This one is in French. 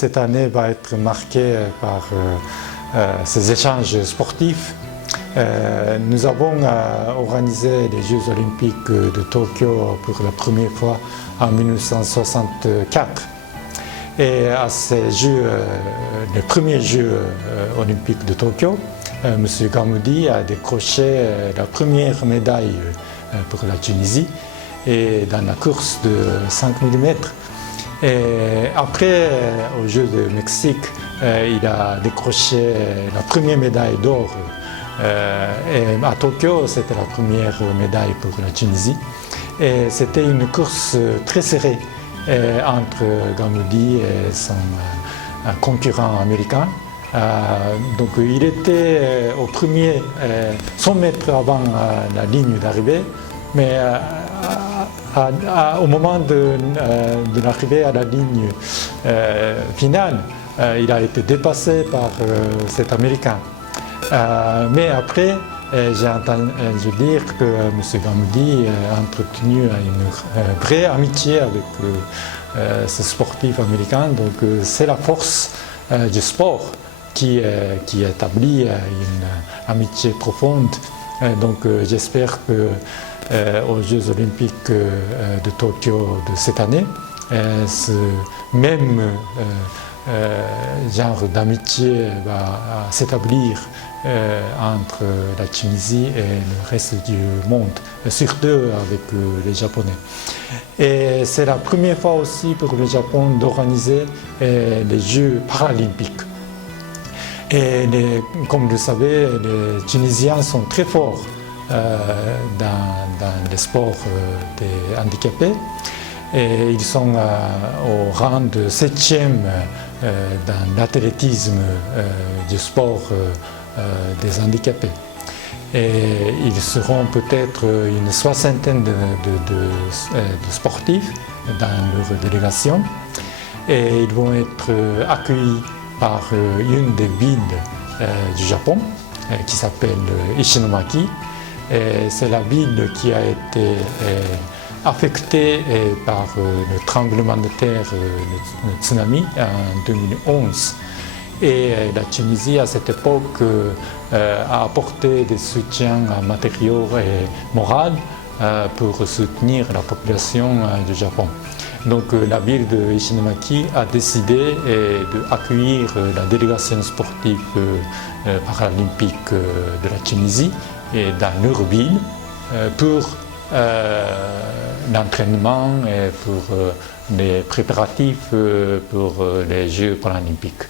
cette année va être marquée par ces échanges sportifs. Nous avons organisé les Jeux olympiques de Tokyo pour la première fois en 1964. Et à ces Jeux, les premiers Jeux olympiques de Tokyo, M. Gamoudi a décroché la première médaille pour la Tunisie et dans la course de 5000 mètres. Et après, aux Jeux de Mexique, il a décroché la première médaille d'or. Et à Tokyo, c'était la première médaille pour la Tunisie. Et c'était une course très serrée entre Gamoudi et son concurrent américain. Donc il était au premier 100 mètres avant la ligne d'arrivée, mais au moment de l'arrivée à la ligne finale, il a été dépassé par cet Américain. Mais après, j'ai entendu dire que M. Gamoudi a entretenu une vraie amitié avec ce sportif américain. Donc c'est la force du sport qui établit une amitié profonde. Donc j'espère que aux Jeux olympiques de Tokyo de cette année, ce même genre d'amitié va s'établir entre la Tunisie et le reste du monde, surtout avec les Japonais. Et c'est la première fois aussi pour le Japon d'organiser les Jeux paralympiques. Et comme vous le savez, les Tunisiens sont très forts dans les sports des handicapés. Et ils sont au rang de 7e dans l'athlétisme du sport des handicapés. Et ils seront peut-être une soixantaine de sportifs dans leur délégation. Et ils vont être accueillis par une des villes du Japon qui s'appelle Ishinomaki. C'est la ville qui a été affectée par le tremblement de terre, le tsunami en 2011. Et la Tunisie, à cette époque, a apporté des soutiens matériaux et moraux pour soutenir la population du Japon. Donc la ville de Ishinomaki a décidé d'accueillir la délégation sportive paralympique de la Tunisie et dans leur ville pour l'entraînement et pour les préparatifs pour les Jeux paralympiques.